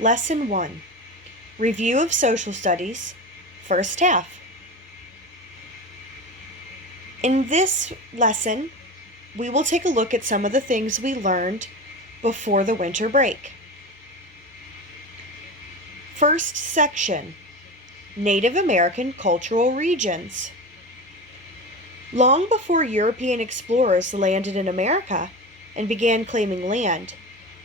Lesson 1. Review of Social Studies, First Half. In this lesson, we will take a look at some of the things we learned before the winter break. First section, Native American Cultural Regions. Long before European explorers landed in America and began claiming land,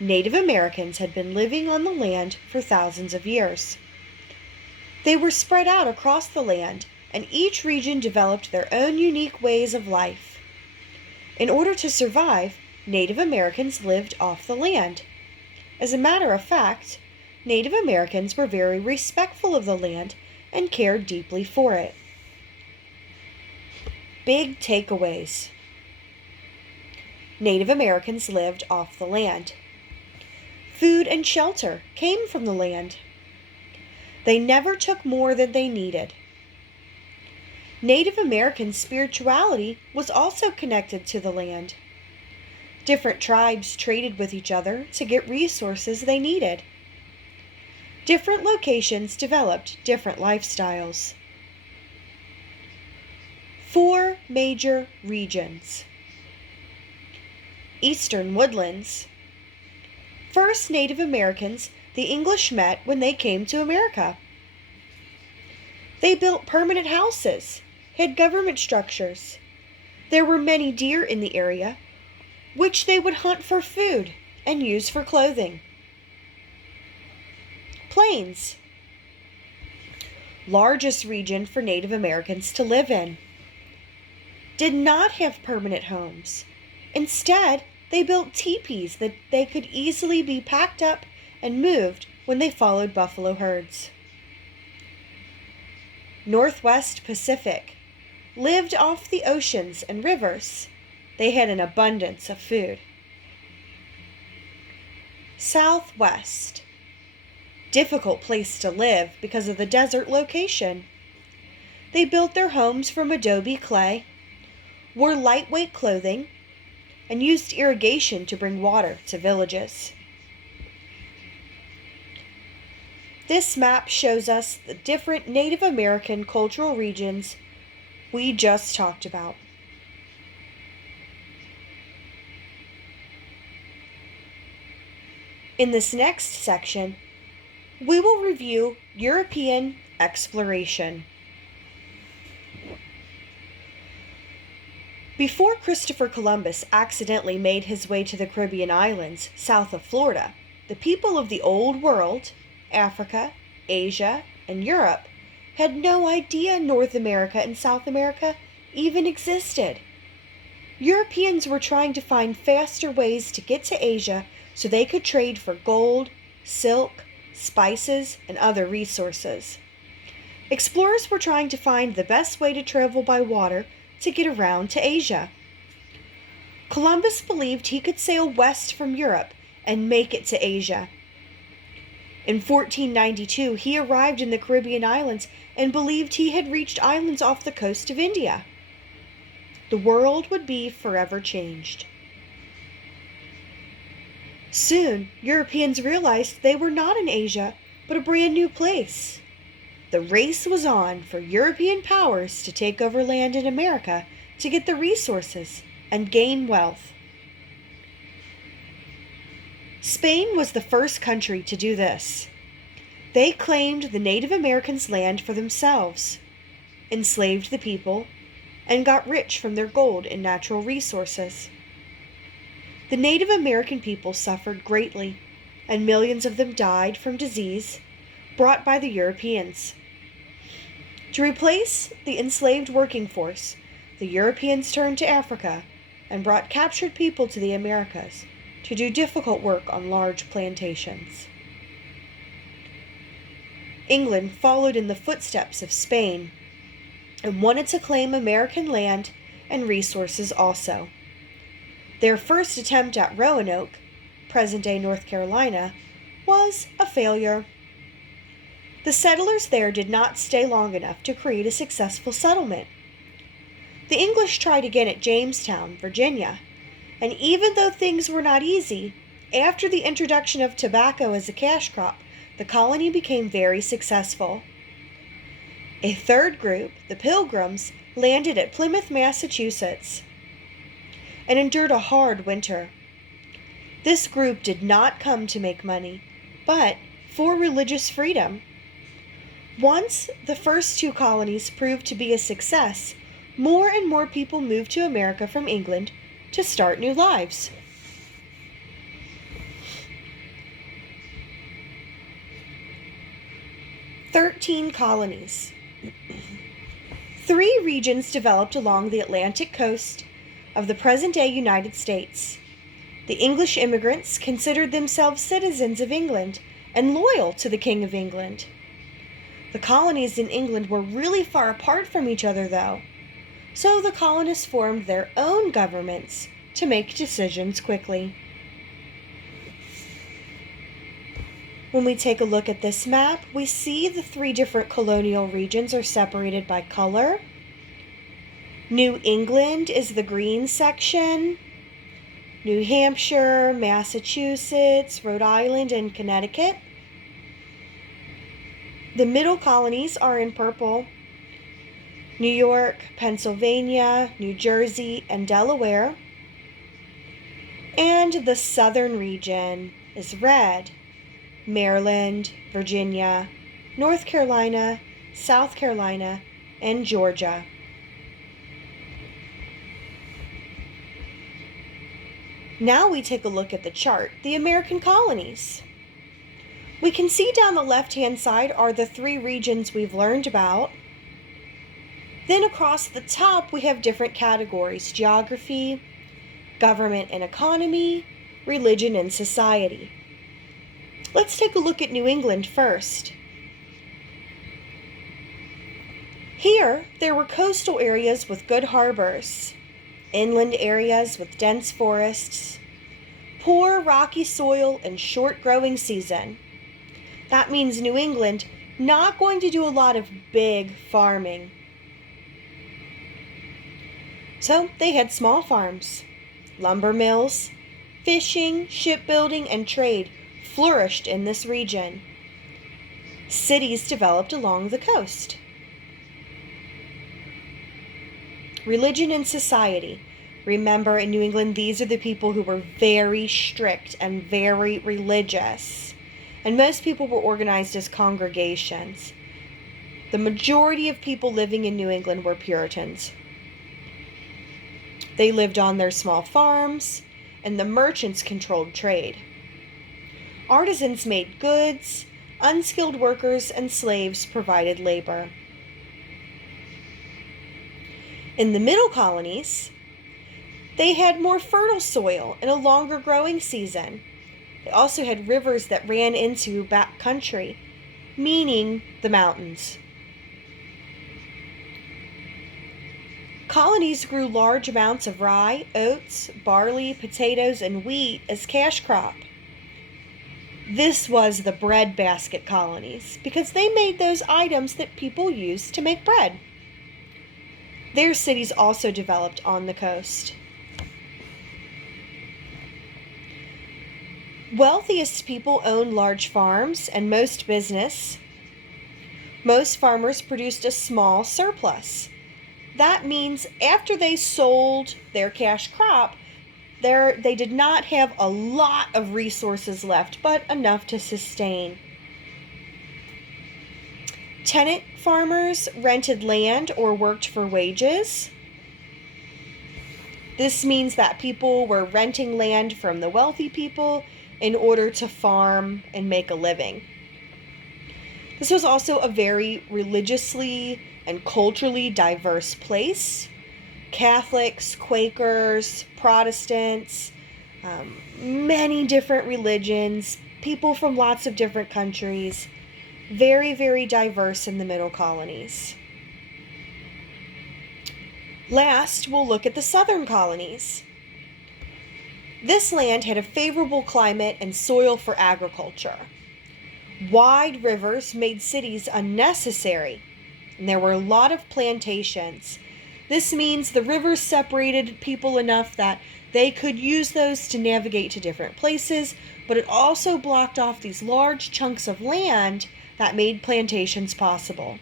Native Americans had been living on the land for thousands of years. They were spread out across the land, and each region developed their own unique ways of life. In order to survive, Native Americans lived off the land. As a matter of fact, Native Americans were very respectful of the land and cared deeply for it. Big takeaways. Native Americans lived off the land. Food and shelter came from the land. They never took more than they needed. Native American spirituality was also connected to the land. Different tribes traded with each other to get resources they needed. Different locations developed different lifestyles. 4 major regions. Eastern Woodlands. First Native Americans the English met when they came to America. They built permanent houses, had government structures. There were many deer in the area, which they would hunt for food and use for clothing. Plains. Largest region for Native Americans to live in. Did not have permanent homes. Instead, they built teepees that they could easily be packed up and moved when they followed buffalo herds. Northwest Pacific. Lived off the oceans and rivers. They had an abundance of food. Southwest. Difficult place to live because of the desert location. They built their homes from adobe clay, wore lightweight clothing, and used irrigation to bring water to villages. This map shows us the different Native American cultural regions we just talked about. In this next section, we will review European exploration. Before Christopher Columbus accidentally made his way to the Caribbean islands south of Florida, the people of the Old World, Africa, Asia, and Europe, had no idea North America and South America even existed. Europeans were trying to find faster ways to get to Asia so they could trade for gold, silk, spices, and other resources. Explorers were trying to find the best way to travel by water to get around to Asia. Columbus believed he could sail west from Europe and make it to Asia. In 1492, he arrived in the Caribbean islands and believed he had reached islands off the coast of India. The world would be forever changed. Soon, Europeans realized they were not in Asia, but a brand new place. The race was on for European powers to take over land in America to get the resources and gain wealth. Spain was the first country to do this. They claimed the Native Americans' land for themselves, enslaved the people, and got rich from their gold and natural resources. The Native American people suffered greatly, and millions of them died from disease brought by the Europeans. To replace the enslaved working force, the Europeans turned to Africa and brought captured people to the Americas to do difficult work on large plantations. England followed in the footsteps of Spain and wanted to claim American land and resources also. Their first attempt at Roanoke, present-day North Carolina, was a failure. The settlers there did not stay long enough to create a successful settlement. The English tried again at Jamestown, Virginia, and even though things were not easy, after the introduction of tobacco as a cash crop, the colony became very successful. A third group, the Pilgrims, landed at Plymouth, Massachusetts, and endured a hard winter. This group did not come to make money, but for religious freedom. Once the first two colonies proved to be a success, more and more people moved to America from England to start new lives. "13 colonies. 3 regions developed along the Atlantic coast of the present-day United States. The English immigrants considered themselves citizens of England and loyal to the King of England. The colonies in England were really far apart from each other, though, so the colonists formed their own governments to make decisions quickly." When we take a look at this map, we see the 3 different colonial regions are separated by color. New England is the green section. New Hampshire, Massachusetts, Rhode Island, and Connecticut. The middle colonies are in purple. New York, Pennsylvania, New Jersey, and Delaware. And the southern region is red. Maryland, Virginia, North Carolina, South Carolina, and Georgia. Now we take a look at the chart, the American colonies. We can see down the left-hand side are the 3 regions we've learned about. Then across the top we have different categories: geography, government and economy, religion and society. Let's take a look at New England first. Here, there were coastal areas with good harbors, inland areas with dense forests, poor rocky soil, and short growing season. That means New England not going to do a lot of big farming. So they had small farms, lumber mills, fishing, shipbuilding, and trade flourished in this region. Cities developed along the coast. Religion and society. Remember, in New England, these are the people who were very strict and very religious. And most people were organized as congregations. The majority of people living in New England were Puritans. They lived on their small farms, and the merchants controlled trade. Artisans made goods, unskilled workers and slaves provided labor. In the middle colonies, they had more fertile soil and a longer growing season. They also had rivers that ran into back country, meaning the mountains. Colonies grew large amounts of rye, oats, barley, potatoes, and wheat as cash crop. This was the breadbasket colonies because they made those items that people used to make bread. Their cities also developed on the coast. Wealthiest people owned large farms and most business. Most farmers produced a small surplus. That means after they sold their cash crop, they did not have a lot of resources left, but enough to sustain. Tenant farmers rented land or worked for wages. This means that people were renting land from the wealthy people in order to farm and make a living. This was also a very religiously and culturally diverse place. Catholics, Quakers, Protestants, many different religions, people from lots of different countries. Very, very diverse in the middle colonies. Last, we'll look at the southern colonies. This land had a favorable climate and soil for agriculture. Wide rivers made cities unnecessary, and there were a lot of plantations. This means the rivers separated people enough that they could use those to navigate to different places but it also blocked off these large chunks of land that made plantations possible.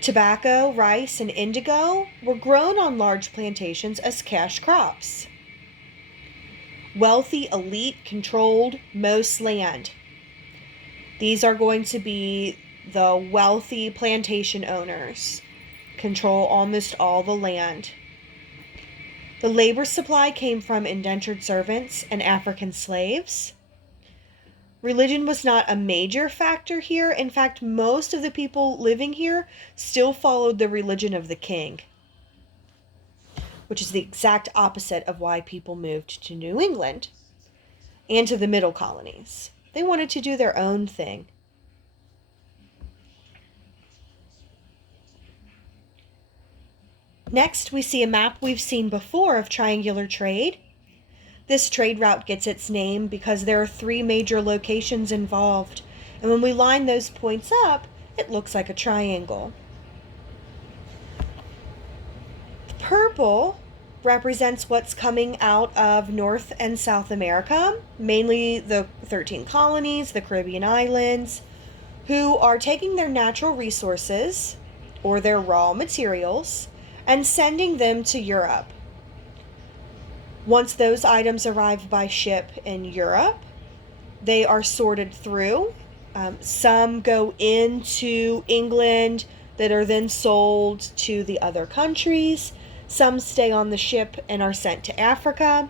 Tobacco, rice, and indigo were grown on large plantations as cash crops. Wealthy elite controlled most land. These are going to be the wealthy plantation owners, control almost all the land. The labor supply came from indentured servants and African slaves. Religion was not a major factor here. In fact, most of the people living here still followed the religion of the king, which is the exact opposite of why people moved to New England and to the middle colonies. They wanted to do their own thing. Next, we see a map we've seen before of triangular trade. This trade route gets its name because there are 3 major locations involved, and when we line those points up, it looks like a triangle. The purple represents what's coming out of North and South America, mainly the 13 colonies, the Caribbean islands, who are taking their natural resources or their raw materials and sending them to Europe. Once those items arrive by ship in Europe, they are sorted through. Some go into England that are then sold to the other countries. Some stay on the ship and are sent to Africa.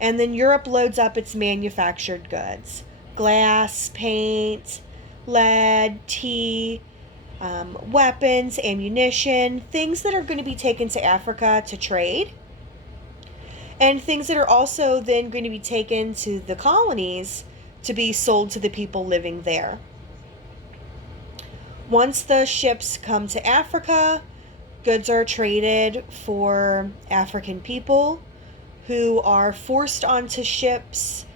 And then Europe loads up its manufactured goods: glass, paint, lead, tea, weapons, ammunition, things that are going to be taken to Africa to trade, and things that are also then going to be taken to the colonies to be sold to the people living there. Once the ships come to Africa, goods are traded for African people who are forced onto ships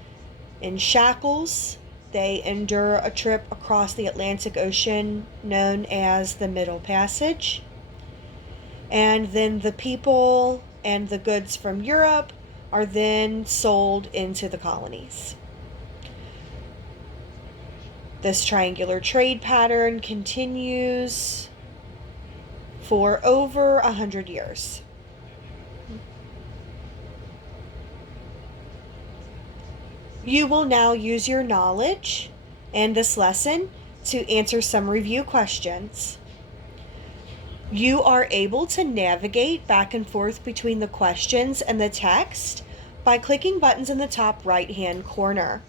in shackles. They endure a trip across the Atlantic Ocean known as the Middle Passage. And then the people and the goods from Europe are then sold into the colonies. This triangular trade pattern continues for over 100 years. You will now use your knowledge and this lesson to answer some review questions. You are able to navigate back and forth between the questions and the text by clicking buttons in the top right-hand corner.